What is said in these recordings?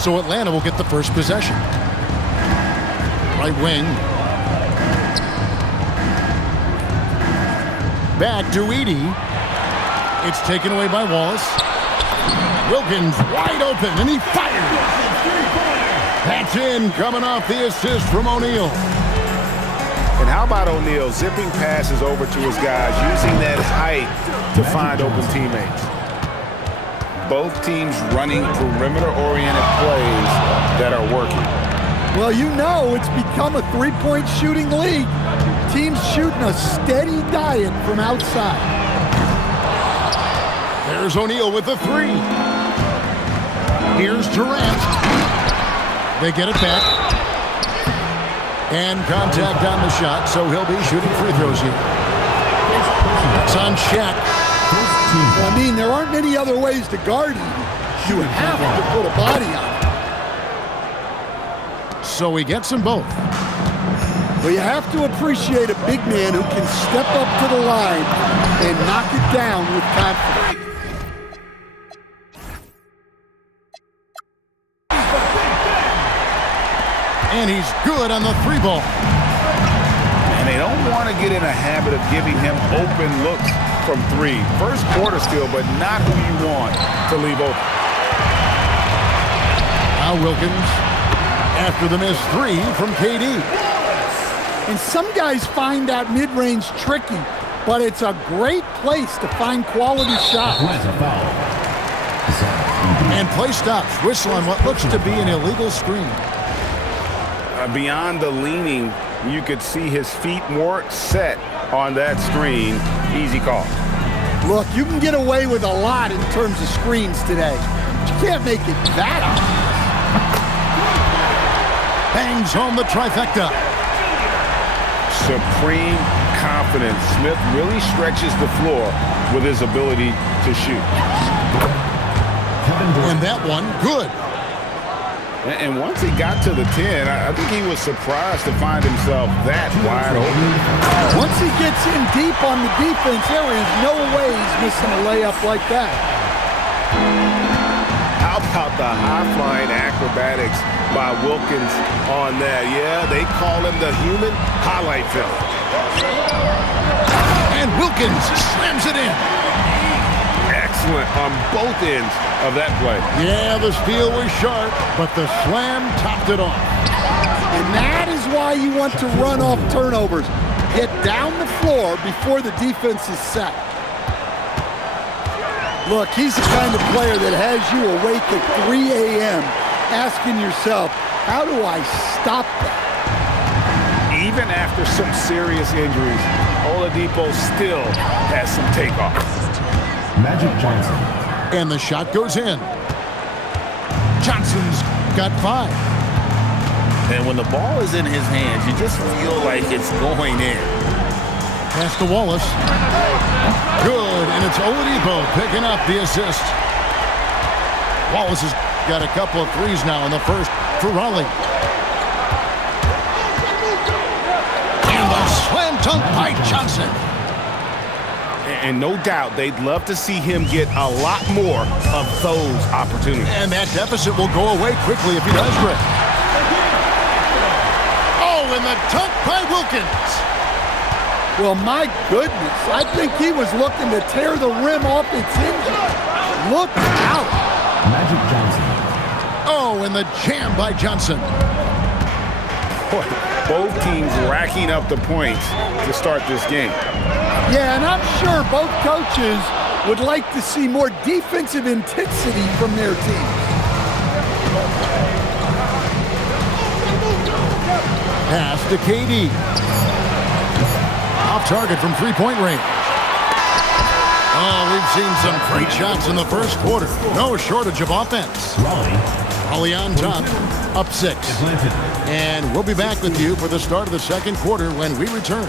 So Atlanta will get the first possession. Right wing. Back to Edey. It's taken away by Wallace. Wilkins wide open, and he fired. That's in, coming off the assist from O'Neal. And how about O'Neal zipping passes over to his guys, using that height to find open teammates. Both teams running perimeter-oriented plays that are working. Well, you know it's become a three-point shooting league. Teams shooting a steady diet from outside. There's O'Neal with the three. Here's Durant. They get it back. And contact on the shot, so he'll be shooting free throws here. It's on Shaq. I mean, there aren't many other ways to guard him. You have to put a body on him. So he gets them both. Well, you have to appreciate a big man who can step up to the line and knock it down with confidence. And he's good on the three ball. And they don't want to get in a habit of giving him open looks from three. First quarter still, but not who you want to leave open. Now Wilkins after the missed three from KD. And some guys find that mid-range tricky, but it's a great place to find quality shots. And play stops. Whistle on what looks to be an illegal screen. Beyond the leaning, you could see his feet more set on that screen. Easy call. Look, you can get away with a lot in terms of screens today, but you can't make it that obvious. Bangs home the trifecta. Supreme confidence. Smith really stretches the floor with his ability to shoot. And that one, good. And once he got to the 10, I think he was surprised to find himself that wide open. Once he gets in deep on the defense, there is no way he's missing a layup like that. How about the high-flying acrobatics by Wilkins on that? Yeah, they call him the human highlight film. And Wilkins slams it in. Excellent on both ends of that play. Yeah, the steal was sharp, but the slam topped it off. And that is why you want to run off turnovers. Get down the floor before the defense is set. Look, he's the kind of player that has you awake at 3 a.m. asking yourself, how do I stop that? Even after some serious injuries, Oladipo still has some takeoff. Magic Johnson. And the shot goes in. Johnson's got 5. And when the ball is in his hands, you just feel like it's going in. Pass to Wallace. Good, and it's Oladipo picking up the assist. Wallace has got a couple of threes now in the first for Raleigh. And the slam dunk by Johnson. And no doubt they'd love to see him get a lot more of those opportunities. And that deficit will go away quickly if he does, Greg. Oh, and the dunk by Wilkins. Well, my goodness, I think he was looking to tear the rim off its hinges. Look out. Magic Johnson. Oh, and the jam by Johnson. Boy, both teams racking up the points to start this game. Yeah, and I'm sure both coaches would like to see more defensive intensity from their teams. Pass to KD. Off target from three-point range. Oh, we've seen some great shots in the first quarter. No shortage of offense. Raleigh on top, up 6. And we'll be back with you for the start of the second quarter when we return.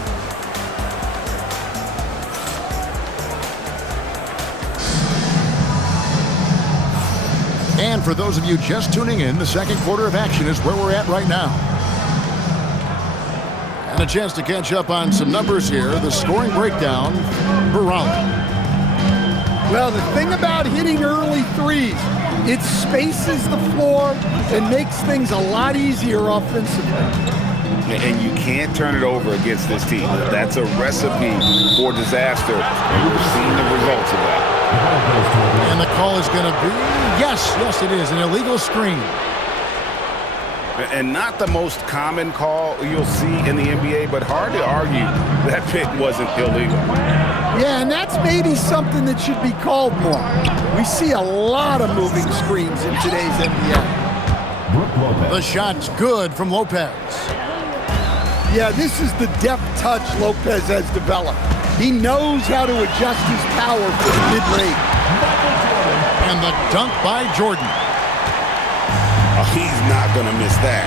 And for those of you just tuning in, the second quarter of action is where we're at right now. And a chance to catch up on some numbers here. The scoring breakdown for Raleigh. Well, the thing about hitting early threes, It spaces the floor and makes things a lot easier offensively. And you can't turn it over against this team. That's a recipe for disaster, and we're seeing the results of that. And the call is going to be, yes, it is, an illegal screen. And not the most common call you'll see in the NBA, but hard to argue that pick wasn't illegal. Yeah, and that's maybe something that should be called more. We see a lot of moving screens in today's NBA. Brook Lopez. The shot's good from Lopez. Yeah, this is the deft touch Lopez has developed. He knows how to adjust his power for the mid-range. And the dunk by Jordan. Oh, he's not going to miss that.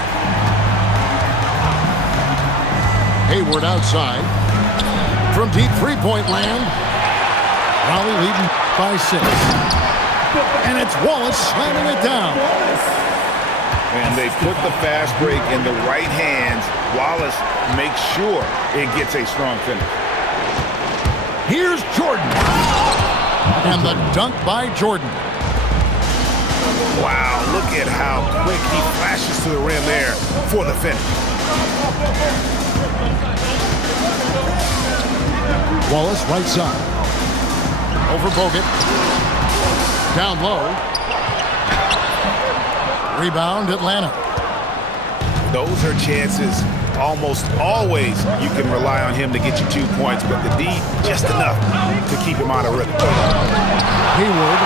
Hayward outside. From deep three-point land. Raleigh leading by 6. And it's Wallace slamming it down. And they put the fast break in the right hands. Wallace makes sure it gets a strong finish. Here's Jordan. And the dunk by Jordan. Wow, look at how quick he flashes to the rim there for the finish. Wallace right side. Over Bogut. Down low. Rebound Atlanta. Those are chances almost always you can rely on him to get you 2 points, but the D just enough to keep him out of rhythm. Hayward.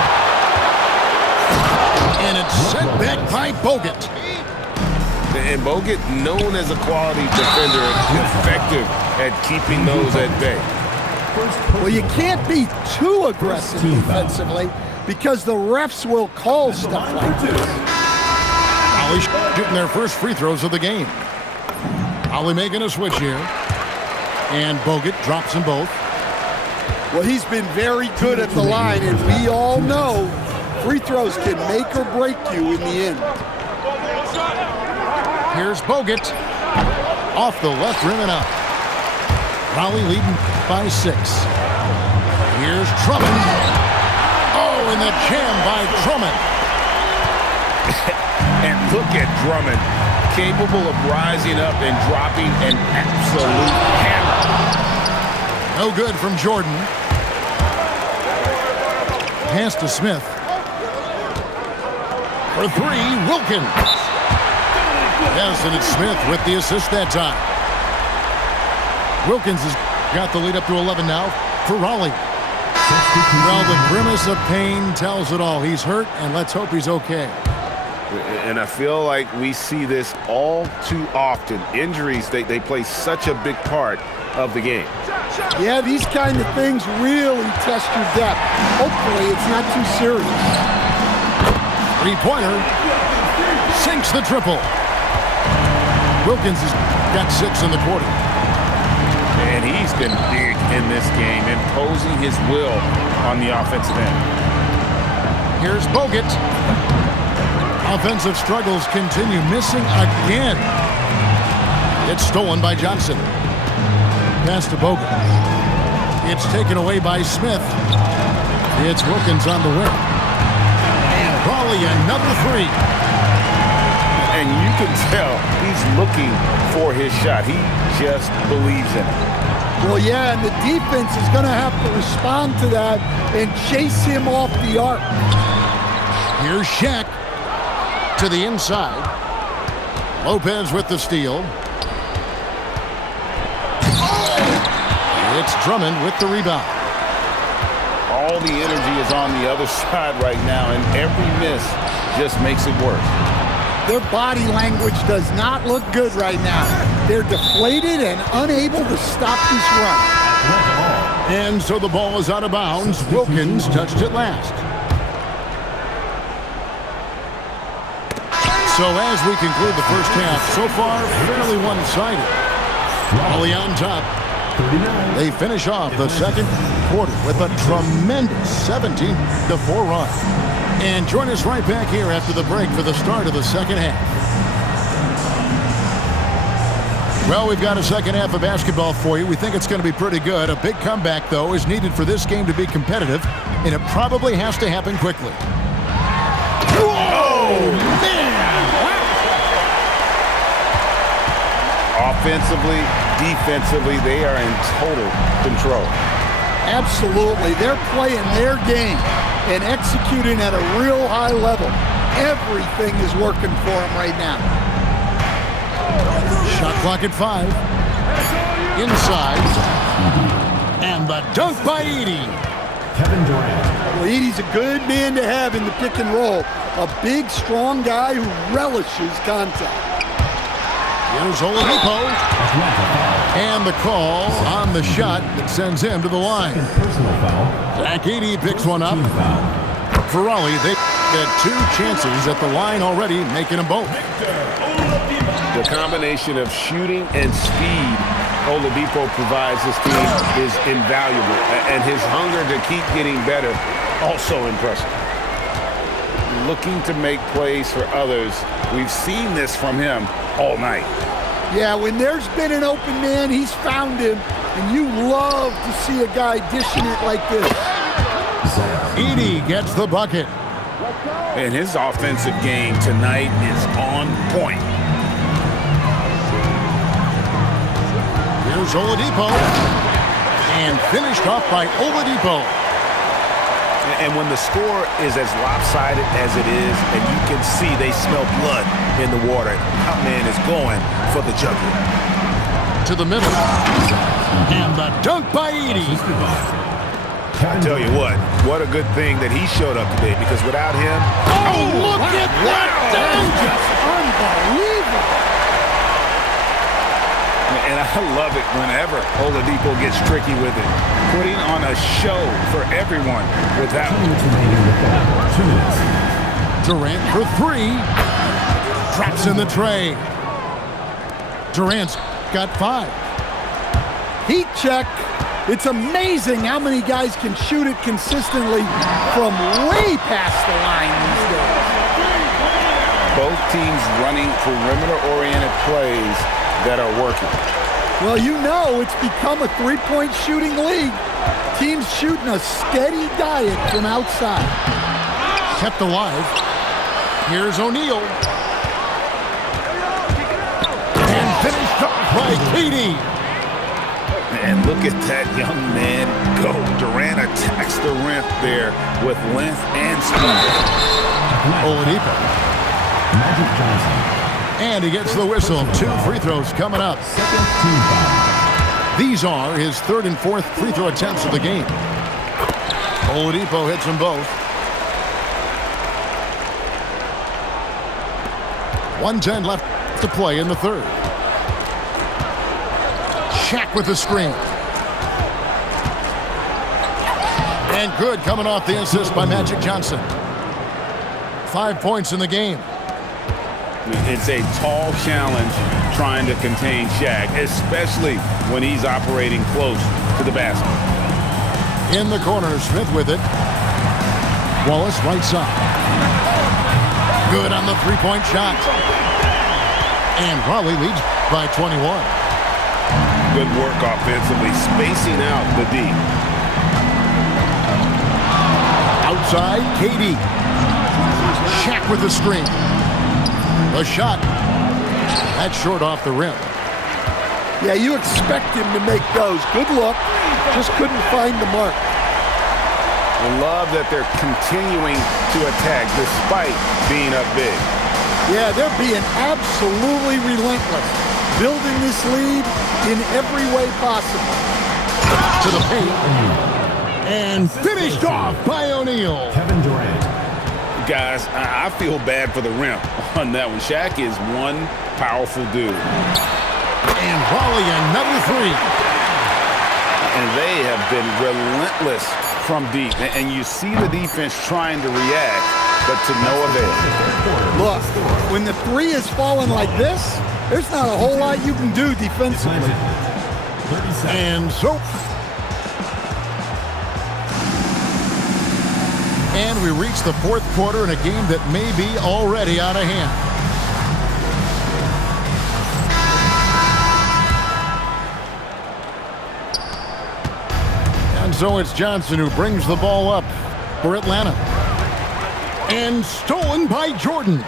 And it's sent back by Bogut. And Bogut, known as a quality defender, effective at keeping those at bay. Well, you can't be too aggressive defensively because the refs will call stuff like this. Holly shooting their first free throws of the game. Holly making a switch here. And Bogut drops them both. Well, he's been very good at the line, and we all know free throws can make or break you in the end. Here's Bogut. Off the left rim and out. Raleigh leading by 6. Here's Drummond. Oh, and the jam by Drummond. And look at Drummond, capable of rising up and dropping an absolute hammer. No good from Jordan. Pass to Smith. For 3, Wilkins. Yes, and it's Smith with the assist that time. Wilkins has got the lead up to 11 now for Raleigh. Well, the grimace of pain tells it all. He's hurt, and let's hope he's okay. And I feel like we see this all too often. Injuries, they play such a big part of the game. Yeah, these kind of things really test your depth. Hopefully, it's not too serious. Three-pointer. Sinks the triple. Wilkins has got 6 in the quarter. And he's been big in this game, imposing his will on the offensive end. Here's Bogut. Offensive struggles continue, missing again. It's stolen by Johnson. Pass to Bogut. It's taken away by Smith. It's Wilkins on the wing. And Raleigh another 3. And you can tell he's looking for his shot. He just believes in it. Well, yeah, and the defense is going to have to respond to that and chase him off the arc. Here's Shaq to the inside. Lopez with the steal. It's Drummond with the rebound. All the energy is on the other side right now, and every miss just makes it worse. Their body language does not look good right now. They're deflated and unable to stop this run. And so the ball is out of bounds. Wilkins touched it last. So as we conclude the first half, so far fairly one-sided. Raleigh on top. They finish off the second quarter with a tremendous 17-4 run. And join us right back here after the break for the start of the second half. Well, we've got a second half of basketball for you. We think it's going to be pretty good. A big comeback, though, is needed for this game to be competitive, and it probably has to happen quickly. offensively, defensively, they are in total control. Absolutely. They're playing their game and executing at a real high level. Everything is working for them right now. Shot clock at 5. Inside. And the dunk by Edey. Kevin Durant. Well, Edey's a good man to have in the pick and roll. A big, strong guy who relishes contact. Here's Oladipo. And the call on the shot that sends him to the line. Personal foul. Zach Edey picks one up. Team foul. For Raleigh, they had 2 chances at the line already, making them both. The combination of shooting and speed Oladipo provides this team is invaluable, and his hunger to keep getting better also impressive. Looking to make plays for others. We've seen this from him all night. Yeah, when there's been an open man, he's found him, and you love to see a guy dishing it like this. Edey gets the bucket. And his offensive game tonight is on point. Here's Oladipo. And finished off by Oladipo. And when the score is as lopsided as it is, and you can see they smell blood in the water, our man is going for the jugular. To the middle. And the dunk by Edey. I tell you what a good thing that he showed up today, because without him... Oh, look at that dunk! Just unbelievable. And I love it whenever Oladipo gets tricky with it, putting on a show for everyone with that one. 2 minutes. Durant for 3. Traps in the tray. Durant's got 5. Heat check. It's amazing how many guys can shoot it consistently from way past the line these days. Both teams running perimeter-oriented plays that are working. Well, you know it's become a three-point shooting league. Teams shooting a steady diet from outside. Kept alive. Here's O'Neal. And finished up by Edey. And look at that young man go. Durant attacks the rim there with length and speed. Oladipo. Magic Johnson. And he gets the whistle. 2 free throws coming up. Second team foul. These are his 3rd and 4th free throw attempts of the game. Oladipo hits them both. 1:10 left to play in the 3rd. Shaq with the screen. And good coming off the assist by Magic Johnson. 5 points in the game. It's a tall challenge trying to contain Shaq, especially when he's operating close to the basket. In the corner, Smith with it. Wallace right side. Good on the 3-point shot. And Raleigh leads by 21. Good work offensively, spacing out the D. Outside, KD. Shaq with the screen. The shot. That's short off the rim. Yeah, you expect him to make those. Good look. Just couldn't find the mark. I love that they're continuing to attack despite being up big. Yeah, they're being absolutely relentless. Building this lead in every way possible. To the paint. And finished off by O'Neal. Kevin Durant. Guys, I feel bad for the rim on that one. Shaq is one powerful dude. And Raleigh another 3. And they have been relentless from deep. And you see the defense trying to react, but to no avail. Look, when the 3 is falling like this, there's not a whole lot you can do defensively. 30 seconds. And so. And we reach the 4th quarter in a game that may be already out of hand. And so it's Johnson who brings the ball up for Atlanta. And stolen by Jordan.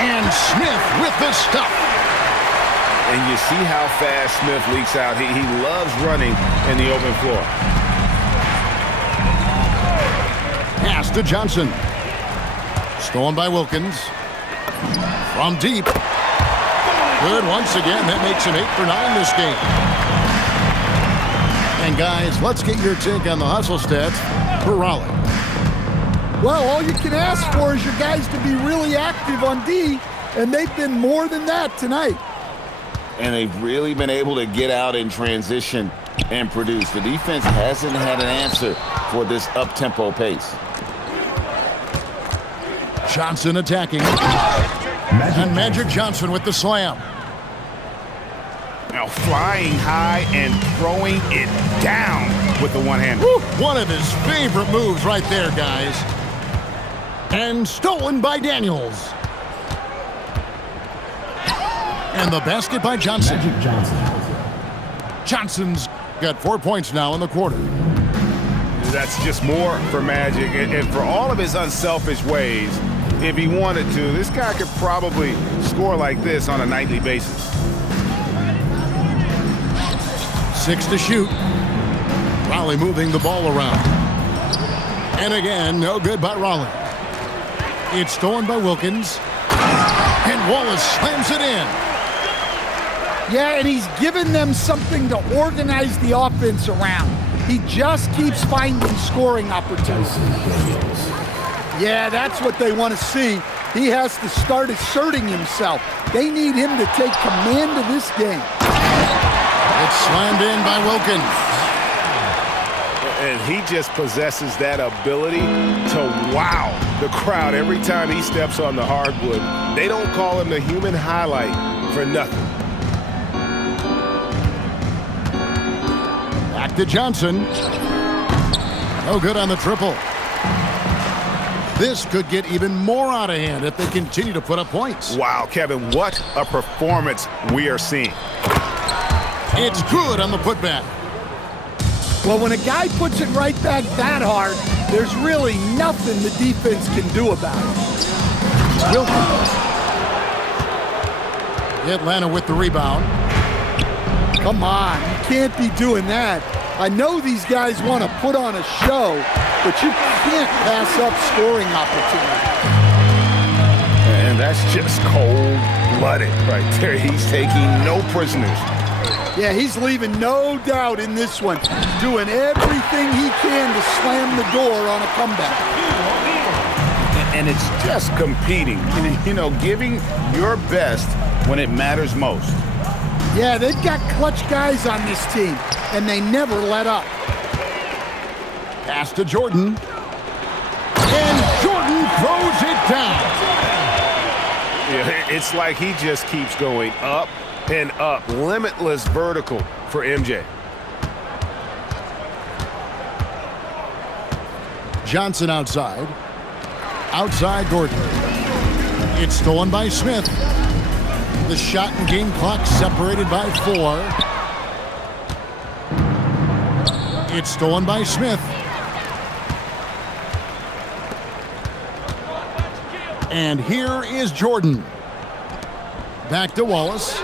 And Smith with the stuff. And you see how fast Smith leaks out. He loves running in the open floor. Pass to Johnson. Stolen by Wilkins. From deep. Good once again. That makes him 8 for 9 this game. And guys, let's get your take on the hustle stats for Raleigh. Well, all you can ask for is your guys to be really active on D, and they've been more than that tonight. And they've really been able to get out in transition and produce. The defense hasn't had an answer for this up-tempo pace. Johnson attacking. And Magic Johnson with the slam. Now flying high and throwing it down with the one-hander. One of his favorite moves right there, guys. And stolen by Daniels. And the basket by Johnson. Magic Johnson. Johnson's got 4 points now in the quarter. That's just more for Magic. And for all of his unselfish ways, if he wanted to, this guy could probably score like this on a nightly basis. 6 to shoot. Raleigh moving the ball around. And again, no good by Raleigh. It's stolen by Wilkins. And Wallace slams it in. Yeah, and he's given them something to organize the offense around. He just keeps finding scoring opportunities. Yeah, that's what they want to see. He has to start asserting himself. They need him to take command of this game. It's slammed in by Wilkins. And he just possesses that ability to wow the crowd every time he steps on the hardwood. They don't call him the human highlight for nothing. Back to Johnson. No good on the triple. This could get even more out of hand if they continue to put up points. Wow, Kevin, what a performance we are seeing. It's good on the putback. Well, when a guy puts it right back that hard, there's really nothing the defense can do about it. Wilkins. Atlanta with the rebound. Come on, you can't be doing that. I know these guys want to put on a show, but you can't pass up scoring opportunity. And that's just cold-blooded right there. He's taking no prisoners. Yeah, he's leaving no doubt in this one, doing everything he can to slam the door on a comeback. And it's just competing, you know, giving your best when it matters most. Yeah, they've got clutch guys on this team, and they never let up. Pass to Jordan. And Jordan throws it down. Yeah, it's like he just keeps going up and up. Limitless vertical for MJ. Johnson outside. Outside Gordon. It's stolen by Smith. The shot and game clock separated by 4. It's stolen by Smith. And here is Jordan. Back to Wallace.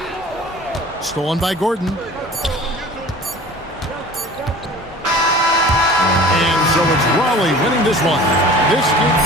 Stolen by Gordon. And so it's Raleigh winning this one. This game.